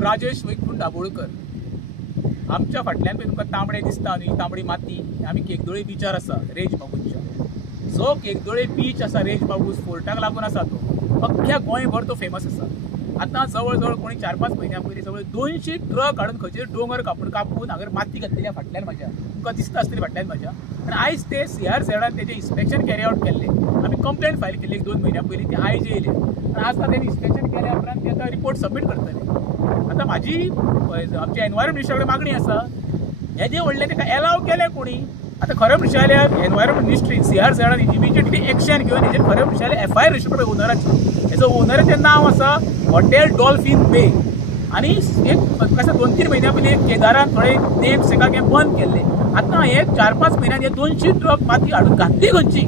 राजेश वैकुंठ दाबोळकर. आमच्या फाटल्यान पळय तुमकां तांबडे दिसता न्ही, तांबडी माती. आमी केकदोळे बीचार आसा रेज बाबूच्या. जो केकदोळे बीच आसा रेज बाबूस फोर्टाक लागून आसा तो अख्ख्या गोंयभर तो फेमस आसा. आतां जवळ जवळ कोणी 4-5 म्हयन्यां पयलीं जवळ 200 ट्रक हाडून खंयचे डोंगर कापून हांगर माती घातलेल्या फाटल्यान म्हाज्या. तुमकां दिसता आसतली फाटल्यान म्हाज्या. आनी आयज ते CRZान तेजें इन्स्पेक्शन कॅरी आउट केल्लें. आमी कंप्लेंट फायल केल्ली 2 म्हयन्यां पयलीं. ते आयज येयले आनी आज ताणें इन्स्पेक्शन केल्या उपरांत ते आतां रिपोर्ट सबमीट करतले. आतां म्हाजी आमच्या एनवायरमेंट मिनिस्टरा कडेन मागणी आसा, हेजें व्हडलें ताका एलाव केलें कोणी. आतां खरें म्हणचें जाल्यार एनवायरमेंट मिनिस्ट्री CRZान इमिजिएटली एक्शन घेवन हेजेर खरें म्हणचें जाल्यार FIR रजिस्टर करप ओनराची. हेजो ओनराचें नांव आसा हॉटेल डॉल्फिन बे. आनी एक 2-3 म्हयन्यां पयलीं केदारान थोडे नेम सेकाक बंद केल्ले. आतां हे 4-5 म्हयन्यान हे 200 ट्रक माती हाडून घातली खंयची,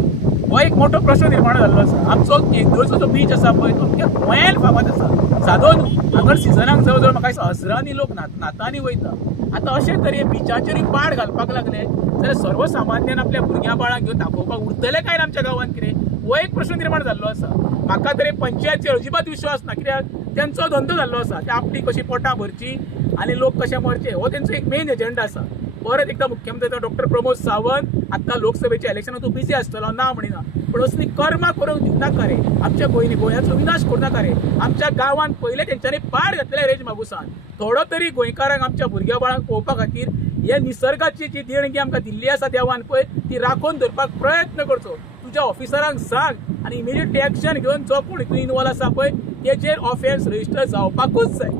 हो एक मोठो प्रश्न निर्माण जाल्लो आसा. आमचो केकदोळचो जो बीच आसा पळय तो अख्ख्या गोंयांत फामाद आसा. सादो न्हू, हांगर सिजनाक जवळ जवळ म्हाका दिसता हजारांनी लोक नातांनी वयता. आतां अशें तरेन बिचाचेर पाड घालपाक लागले जाल्यार सर्वसामान्यान आपल्या भुरग्यां बाळांक घेवन दाखोवपाक उरतले काय ना आमच्या गांवांत कितें, हो एक प्रश्न निर्माण जाल्लो आसा. म्हाका तरी पंचायतीचेर अजिबात विश्वास ना, कित्याक तेंचो धंदो जाल्लो आसा. ते आपली कशी पोटां भरची आनी लोक कशे मरचे हो तेंचो एक मेन एजेंडा आसा. परत एकदा मुख्यमंत्री डॉक्टर प्रमोद सावंत आतां लोकसभेच्या इलेक्शनाक तूं बिजी आसतलो ना म्हणिना, पूण असली कर्मां करूंक दिवनाका रे. आमच्या गोंयाचो विनाश करनाका रे. आमच्या गांवांत पयले तेंच्यांनी पाड घातलेले रेज बाबूसान. थोडो तरी गोंयकारांक आमच्या भुरग्या बाळांक पळोवपा खातीर हे निसर्गाची जी देणगी आमकां दिल्ली आसा देवान पळय ती राखून धरपाक प्रयत्न करचो. तुज्या ऑफिसरांक सांग आनी इमिजिएट एक्शन घेवन जो कोण हितून इनवॉल्व आसा पळय तेजेर ऑफेन्स रजिस्टर जावपाकूच जाय.